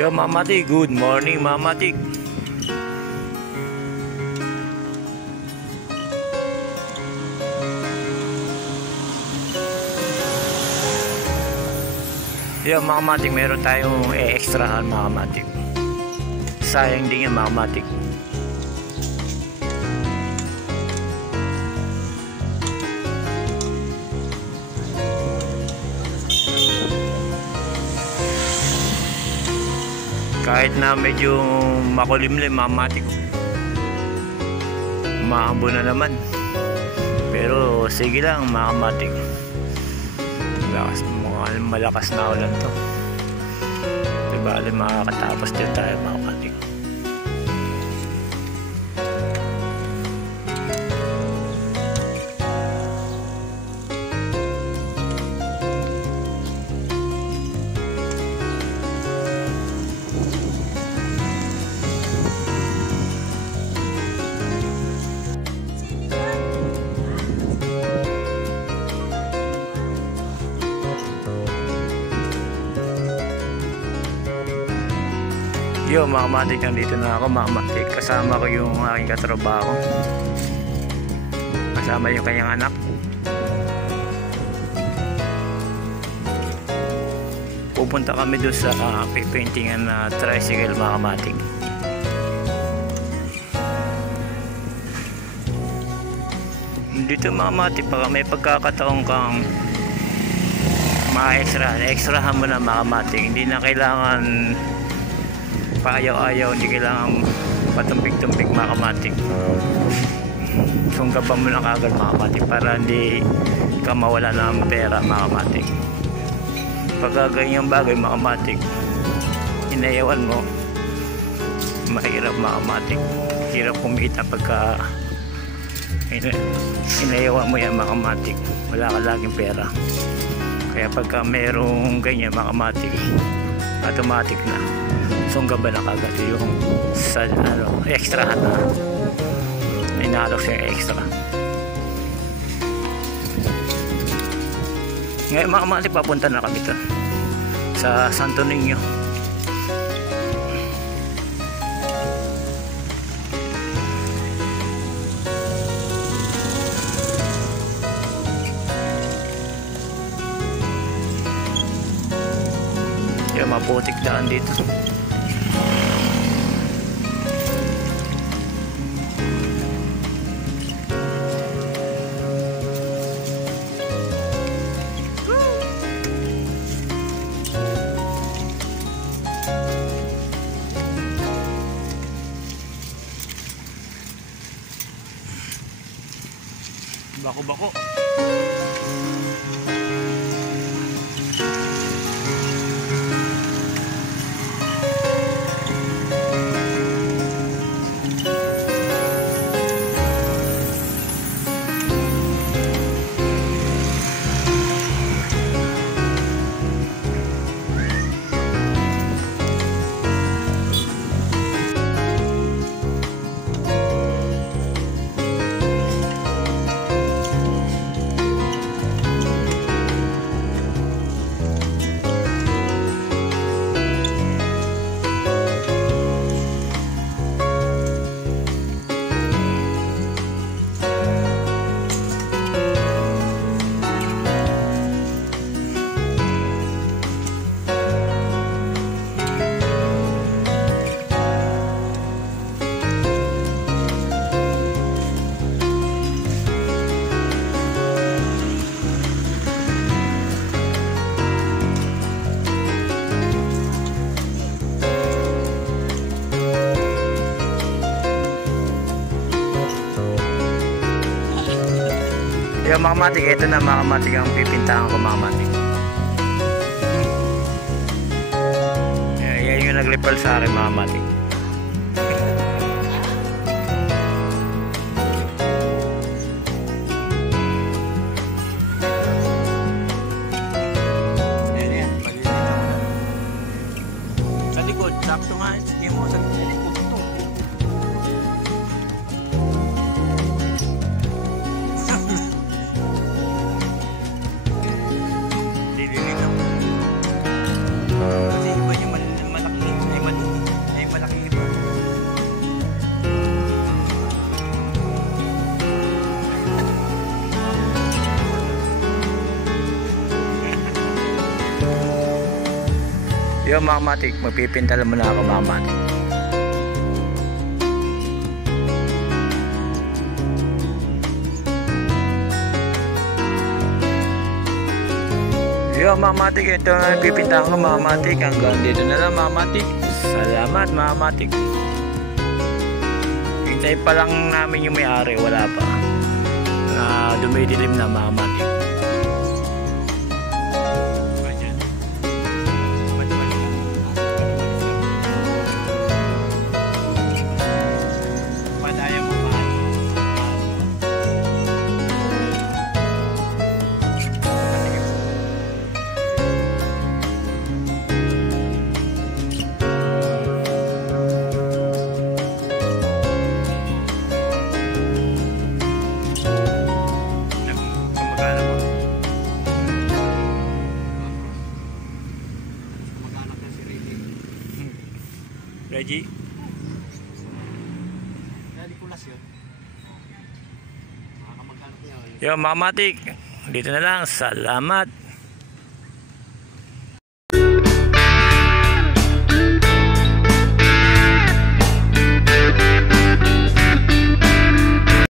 Yo Mama Tik, good morning Mama Tik. Yo Mama Tik, meron tayong e-extrahan Mama Tik. Sayang din yan Mama Tik. Kahit na medyo makulimlim Mama Tik, umaambo na naman, pero sige lang Mama Tik. Malakas na ulan to, diba? Makakatapos din tayo Mama Tik. Yo Mama Tik, nandito na ako Mama Tik. Kasama ko yung aking katrabaho, kasama yung kanyang anak. Pupunta kami doon sa pipaintingan na tricycle Mama Tik. Dito Mama Tik, pag may pagkakataon kang ma-extrahan mo na Mama Tik, hindi na kailangan paayaw-ayaw, hindi kailangan patumpik-tumpik Mama Tik. Sunggaban mo na kagad Mama Tik para hindi ka mawala ng pera Mama Tik. Pagka ganyang bagay Mama Tik, inayawan mo, mahirap Mama Tik. Hirap kumita pagka inayawan mo yan Mama Tik. Wala ka laging pera. Kaya pagka merong ganyan Mama Tik, automatic na sunggaban na kagad yung sa extrahan na inaalok siya extra. Ngayon Mama Tik, papunta na kami to sa Santo Niño. Yung maputik daan dito. Bako-bako. Yung Mama Tik, ito na Mama Tik ang pipintahan ko Mama Tik. Yan yung nag-repel sa akin Mama Tik. Yan, palilitan mo na. Sa likod, sakto nga, yung mo sa likod ito. Kasi iba yung malaking Yo mga matik, magpipintal muna ako mga matik. Yo mga matik, ito na pipintahan ko mga matik. Hanggang dito na lang mga matik. Salamat mga matik. Hintay pa lang namin yung may-ari, wala pa. Na dumidilim na mga matik. Reggie? Nalikulas yun. Makakamaghanap niya. Yo mga matik, dito na lang. Salamat.